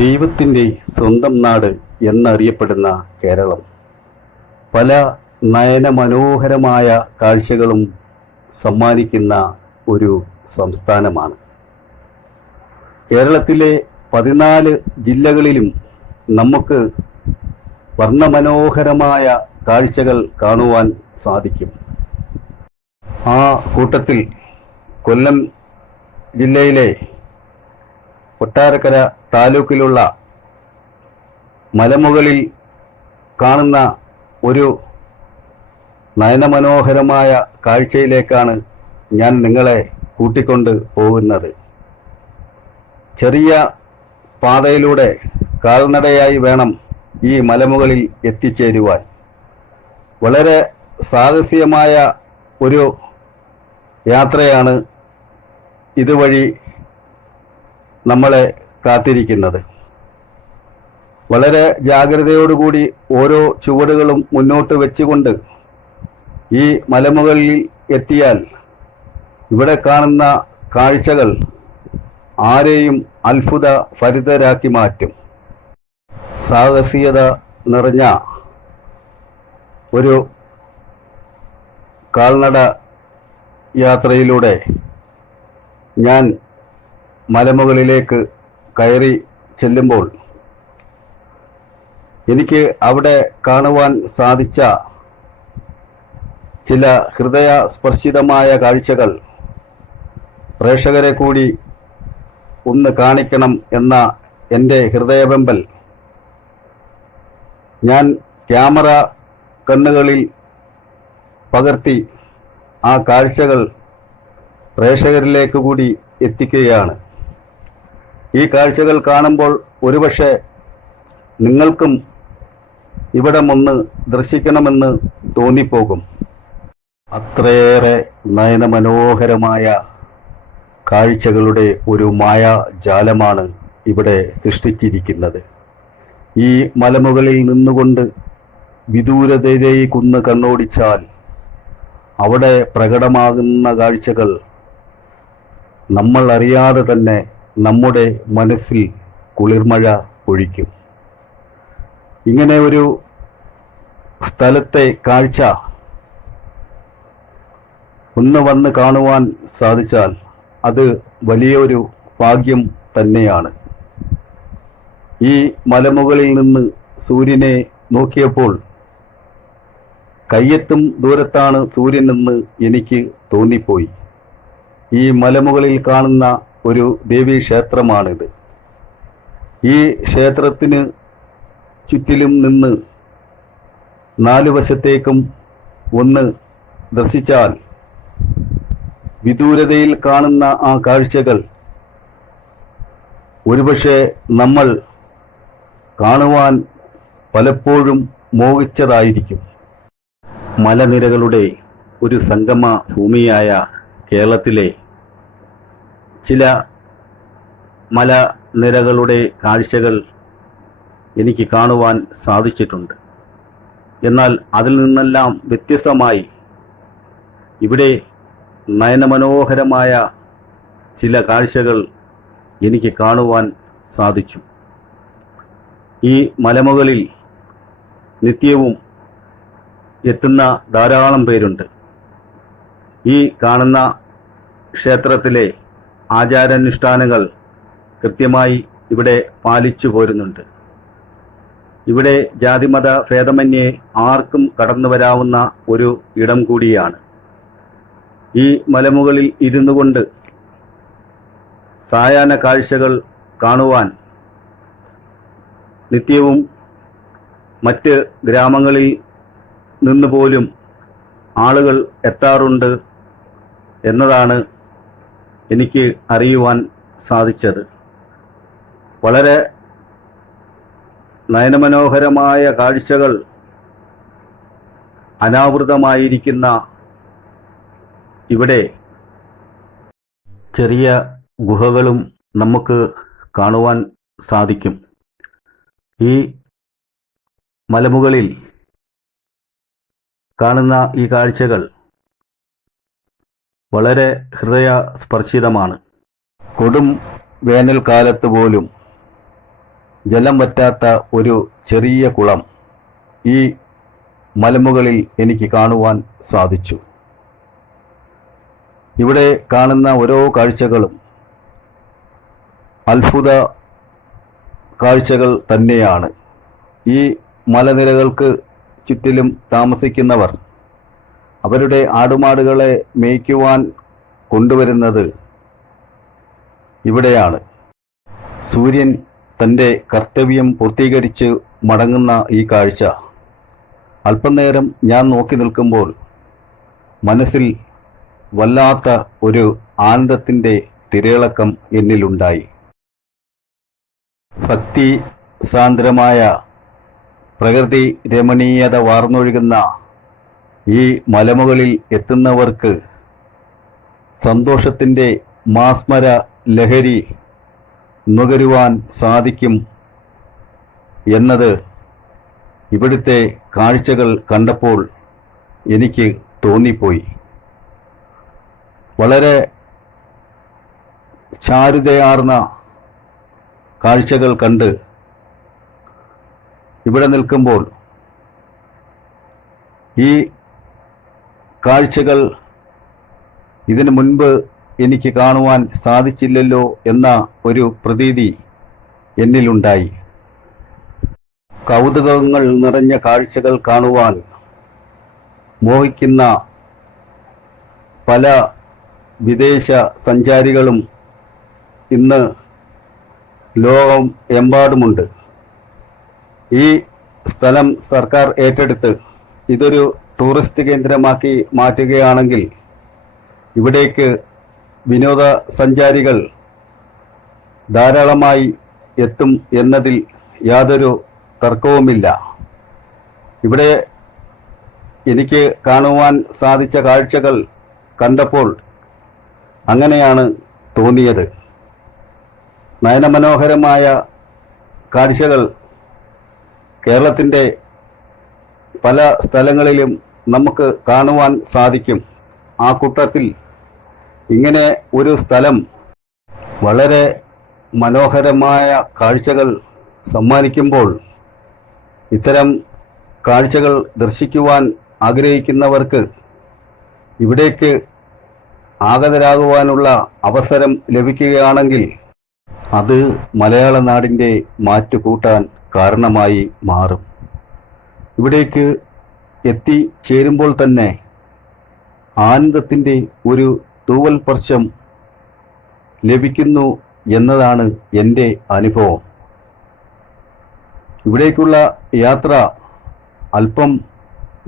ദൈവത്തിന്റെ സ്വന്തം നാട് എന്നറിയപ്പെടുന്ന കേരളം. പല നയനമനോഹരമായ കാഴ്ചകളും സമ്മാനിക്കുന്ന ഒരു സംസ്ഥാനമാണ്. കേരളത്തിലെ പതിനാല് ജില്ലകളിലും നമുക്ക് വർണമനോഹരമായ കാഴ്ചകൾ കാണുവാൻ സാധിക്കും. ആ കൂട്ടത്തിൽ കൊല്ലം ജില്ലയിലെ കൊട്ടാരക്കര താലൂക്കിലുള്ള മലമുകളിൽ കാണുന്ന ഒരു നയനമനോഹരമായ കാഴ്ചയിലേക്കാണ് ഞാൻ നിങ്ങളെ കൂട്ടിക്കൊണ്ട് പോകുന്നത്. ചെറിയ പാതയിലൂടെ കാൽനടയായി വേണം ഈ മലമുകളിൽ എത്തിച്ചേരുവാൻ. വളരെ സാഹസികമായ ഒരു യാത്രയാണ് ഇതുവഴി നമ്മളെ കാത്തിരിക്കുന്നത്. വളരെ ജാഗ്രതയോടുകൂടി ഓരോ ചുവടുകളും മുന്നോട്ട് വെച്ചുകൊണ്ട് ഈ മലമുകളിൽ എത്തിയാൽ ഇവിടെ കാണുന്ന കാഴ്ചകൾ ആരെയും അത്ഭുത ഫരിതരാക്കി മാറ്റും. സാഹസികത നിറഞ്ഞ ഒരു കാൽനട യാത്രയിലൂടെ ഞാൻ മലമുകളിലേക്ക് കയറി ചെല്ലുമ്പോൾ എനിക്ക് അവിടെ കാണുവാൻ സാധിച്ച ചില ഹൃദയസ്പർശിതമായ കാഴ്ചകൾ പ്രേക്ഷകരെ കൂടി ഒന്ന് കാണിക്കണം എന്ന എന്റെ ഹൃദയബെമ്പൽ. ഞാൻ ക്യാമറ കണ്ണുകളിൽ പകർത്തി ആ കാഴ്ചകൾ പ്രേക്ഷകരിലേക്ക് കൂടി എത്തിക്കുകയാണ്. ഈ കാഴ്ചകൾ കാണുമ്പോൾ ഒരുപക്ഷെ നിങ്ങൾക്കും ഇവിടം ഒന്ന് ദർശിക്കണമെന്ന് തോന്നിപ്പോകും. അത്രയേറെ നയനമനോഹരമായ കാഴ്ചകളുടെ ഒരു മായാജാലമാണ് ഇവിടെ സൃഷ്ടിച്ചിരിക്കുന്നത്. ഈ മലമുകളിൽ നിന്നുകൊണ്ട് വിദൂരതയിലേക്കൊന്ന് കണ്ണോടിച്ചാൽ അവിടെ പ്രകടമാകുന്ന കാഴ്ചകൾ നമ്മൾ അറിയാതെ തന്നെ നമ്മുടെ മനസ്സിൽ കുളിർമഴ ഒഴിക്കും. ഇങ്ങനെ ഒരു സ്ഥലത്തെ കാഴ്ച ഒന്ന് വന്ന് കാണുവാൻ സാധിച്ചാൽ അത് വലിയൊരു ഭാഗ്യം തന്നെയാണ്. ഈ മലമുകളിൽ നിന്ന് സൂര്യനെ നോക്കിയപ്പോൾ കയ്യെത്തും ദൂരത്താണ് സൂര്യനെന്ന് എനിക്ക് തോന്നിപ്പോയി. ഈ മലമുകളിൽ കാണുന്ന ഒരു ദേവീ ക്ഷേത്രമാണിത്. ഈ ക്ഷേത്രത്തിന് ചുറ്റിലും നിന്ന് നാലു വശത്തേക്കും ഒന്ന് ദർശിച്ചാൽ വിദൂരതയിൽ കാണുന്ന ആ കാഴ്ചകൾ ഒരുപക്ഷെ നമ്മൾ കാണുവാൻ പലപ്പോഴും മോഹിച്ചതായിരിക്കും. മലനിരകളുടെ ഒരു സംഗമ ഭൂമിയായ കേരളത്തിലെ ചില മലനിരകളുടെ കാഴ്ചകൾ എനിക്ക് കാണുവാൻ സാധിച്ചിട്ടുണ്ട്. എന്നാൽ അതിൽ നിന്നെല്ലാം വ്യത്യസ്തമായി ഇവിടെ നയനമനോഹരമായ ചില കാഴ്ചകൾ എനിക്ക് കാണുവാൻ സാധിച്ചു. ഈ മലമുകളിൽ നിത്യവും എത്തുന്ന ധാരാളം പേരുണ്ട്. ഈ കാണുന്ന ക്ഷേത്രത്തിലെ ആചാരാനുഷ്ഠാനങ്ങൾ കൃത്യമായി ഇവിടെ പാലിച്ചു പോരുന്നുണ്ട്. ഇവിടെ ജാതിമത ഭേദമന്യേ ആർക്കും കടന്നു വരാവുന്ന ഒരു ഇടം കൂടിയാണ്. ഈ മലമുകളിൽ ഇരുന്നു കൊണ്ട് സായാഹ്ന കാഴ്ചകൾ കാണുവാൻ നിത്യവും മറ്റ് ഗ്രാമങ്ങളിൽ നിന്ന് പോലും ആളുകൾ എത്താറുണ്ട് എന്നതാണ് എനിക്ക് അറിയുവാൻ സാധിച്ചത്. വളരെ നയനമനോഹരമായ കാഴ്ചകൾ അനാവൃതമായിരിക്കുന്ന ഇവിടെ ചെറിയ ഗുഹകളും നമുക്ക് കാണുവാൻ സാധിക്കും. ഈ മലമുകളിൽ കാണുന്ന ഈ കാഴ്ചകൾ വളരെ ഹൃദയസ്പർശിതമാണ്. കൊടും വേനൽക്കാലത്ത് പോലും ജലം വറ്റാത്ത ഒരു ചെറിയ കുളം ഈ മലമുകളിൽ എനിക്ക് കാണുവാൻ സാധിച്ചു. ഇവിടെ കാണുന്ന ഓരോ കാഴ്ചകളും അത്ഭുത കാഴ്ചകൾ തന്നെയാണ്. ഈ മലനിരകൾക്ക് ചുറ്റിലും താമസിക്കുന്നവർ അവരുടെ ആടുമാടുകളെ മേയ്ക്കുവാൻ കൊണ്ടുവരുന്നത് ഇവിടെയാണ്. സൂര്യൻ തന്റെ കർത്തവ്യം പൂർത്തീകരിച്ച് മടങ്ങുന്ന ഈ കാഴ്ച. അല്പനേരം ഞാൻ നോക്കി നിൽക്കുമ്പോൾ മനസ്സിൽ വല്ലാത്ത ഒരു ആനന്ദത്തിന്റെ തിരയിളക്കം എന്നിലുണ്ടായി. ഭക്തി സാന്ദ്രമായ പ്രകൃതി രമണീയത വാർന്നൊഴുകുന്ന ഈ മലമുകളിൽ എത്തുന്നവർക്ക് സന്തോഷത്തിന്റെ മാസ്മര ലഹരി നുകരുവാൻ സാധിക്കും എന്നത് ഇവിടുത്തെ കാഴ്ചകൾ കണ്ടപ്പോൾ എനിക്ക് തോന്നിപ്പോയി. വളരെ ചാരുതയാർന്ന കാഴ്ചകൾ കണ്ട് ഇവിടെ നിൽക്കുമ്പോൾ ഈ കാഴ്ചകൾ ഇതിനു മുൻപ് എനിക്ക് കാണുവാൻ സാധിച്ചില്ലല്ലോ എന്ന ഒരു പ്രതീതി എന്നിലുണ്ടായി. കൗതുകങ്ങൾ നിറഞ്ഞ കാഴ്ചകൾ കാണുവാൻ മോഹിക്കുന്ന പല വിദേശ സഞ്ചാരികളും ഇന്ന് ലോകം എമ്പാടുമുണ്ട്. ഈ സ്ഥലം സർക്കാർ ഏറ്റെടുത്ത് ഇതൊരു ടൂറിസ്റ്റ് കേന്ദ്രമാക്കി മാറ്റുകയാണെങ്കിൽ ഇവിടേക്ക് വിനോദ സഞ്ചാരികൾ ധാരാളമായി എത്തും എന്നതിൽ യാതൊരു തർക്കവുമില്ല. ഇവിടെ എനിക്ക് കാണുവാൻ സാധിച്ച കാഴ്ചകൾ കണ്ടപ്പോൾ അങ്ങനെയാണ് തോന്നിയത്. നയനമനോഹരമായ കാഴ്ചകൾ കേരളത്തിന്റെ പല സ്ഥലങ്ങളിലും നമുക്ക് കാണുവാൻ സാധിക്കും. ആ കൂട്ടത്തിൽ ഇങ്ങനെ ഒരു സ്ഥലം വളരെ മനോഹരമായ കാഴ്ചകൾ സമ്മാനിക്കുമ്പോൾ ഇത്തരം കാഴ്ചകൾ ദർശിക്കുവാൻ ആഗ്രഹിക്കുന്നവർക്ക് ഇവിടേക്ക് ആഗതരാകുവാനുള്ള അവസരം ലഭിക്കുകയാണെങ്കിൽ അത് മലയാള നാടിന്റെ മാറ്റുകൂട്ടാൻ കാരണമായി മാറും. ഇവിടേക്ക് എത്തിച്ചേരുമ്പോൾ തന്നെ ആനന്ദത്തിന്റെ ഒരു തൂവൽ സ്പർശം ലഭിക്കുന്നു എന്നതാണ് എന്റെ അനുഭവം. ഇവിടേക്കുള്ള യാത്ര അല്പം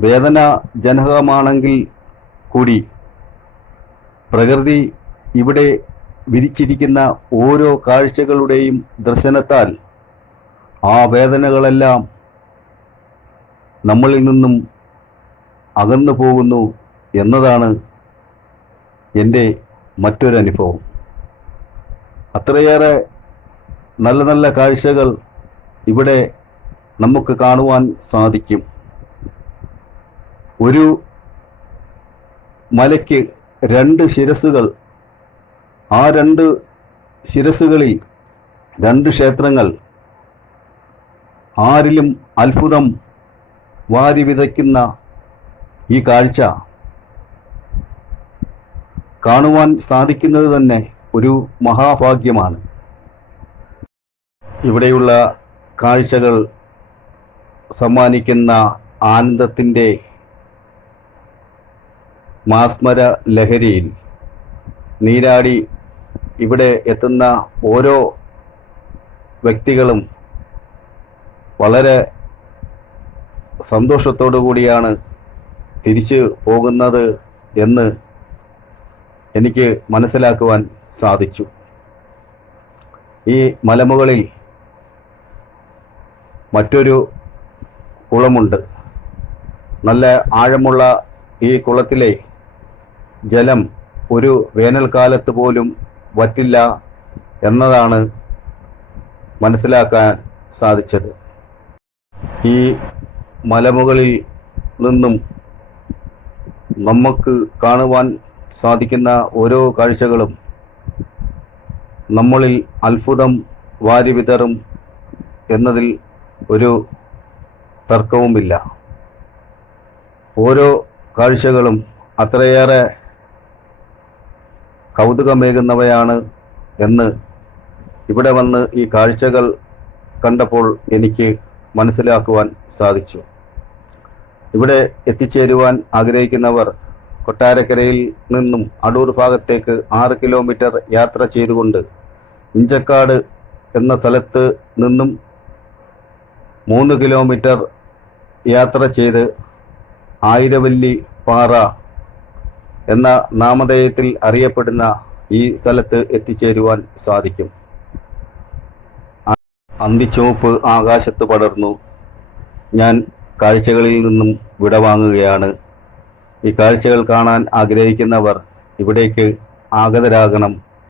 വേദനാജനകമാണെങ്കിൽ കൂടി. പ്രകൃതി ഇവിടെ വിരിച്ചിരിക്കുന്ന ഓരോ കാഴ്ചകളുടെയും ദർശനത്താൽ ആ വേദനകളെല്ലാം നമ്മളിൽ നിന്നും അകന്നു പോകുന്നു എന്നതാണ് എന്റെ മറ്റൊരനുഭവം അത്രയേറെ നല്ല നല്ല കാഴ്ചകൾ ഇവിടെ നമുക്ക് കാണുവാൻ സാധിക്കും. ഒരു മലയ്ക്ക് രണ്ട് ശിരസുകൾ ആ രണ്ട് ശിരസുകളിൽ രണ്ട് ക്ഷേത്രങ്ങൾ. ആരിലും അത്ഭുതം വാരി വിതയ്ക്കുന്ന ഈ കാഴ്ച കാണുവാൻ സാധിക്കുന്നത് തന്നെ ഒരു മഹാഭാഗ്യമാണ്. ഇവിടെയുള്ള കാഴ്ചകൾ സമ്മാനിക്കുന്ന ആനന്ദത്തിന്റെ മാസ്മര ലഹരിയിൽ നീരാടി ഇവിടെ എത്തുന്ന ഓരോ വ്യക്തികളും വളരെ സന്തോഷത്തോടു കൂടിയാണ് തിരിച്ചു പോകുന്നത് എന്ന് എനിക്ക് മനസ്സിലാക്കുവാൻ സാധിച്ചു. ഈ മലമുകളിൽ മറ്റൊരു കുളമുണ്ട്. നല്ല ആഴമുള്ള ഈ കുളത്തിലെ ജലം ഒരു വേനൽക്കാലത്ത് പോലും വറ്റില്ല എന്നതാണ് മനസ്സിലാക്കാൻ സാധിച്ചത്. ഈ മലമുകളിൽ നിന്നും നമുക്ക് കാണുവാൻ സാധിക്കുന്ന ഓരോ കാഴ്ചകളും നമ്മളിൽ അത്ഭുതം വാരി വിതറും എന്നതിൽ ഒരു തർക്കവുമില്ല. ഓരോ കാഴ്ചകളും അത്രയേറെ കൗതുകമേകുന്നവയാണ് എന്ന് ഇവിടെ വന്ന് ഈ കാഴ്ചകൾ കണ്ടപ്പോൾ എനിക്ക് മനസ്സിലാക്കുവാൻ സാധിച്ചു. ഇവിടെ എത്തിച്ചേരുവാൻ ആഗ്രഹിക്കുന്നവർ കൊട്ടാരക്കരയിൽ നിന്നും അടൂർ ഭാഗത്തേക്ക് ആറ് കിലോമീറ്റർ യാത്ര ചെയ്തുകൊണ്ട് ഇഞ്ചക്കാട് എന്ന സ്ഥലത്ത് നിന്നും മൂന്ന് കിലോമീറ്റർ യാത്ര ചെയ്ത് ആയിരവല്ലി പാറ എന്ന നാമധേയത്തിൽ അറിയപ്പെടുന്ന ഈ സ്ഥലത്ത് എത്തിച്ചേരുവാൻ സാധിക്കും. അന്തിച്ചുവപ്പ് ആകാശത്ത് പടർന്നു. ഞാൻ കാഴ്ചകളിൽ നിന്നും വിടവാങ്ങുകയാണ്. ഈ കാഴ്ചകൾ കാണാൻ ആഗ്രഹിക്കുന്നവർ ഇവിടേക്ക് ആഗതരാകണം.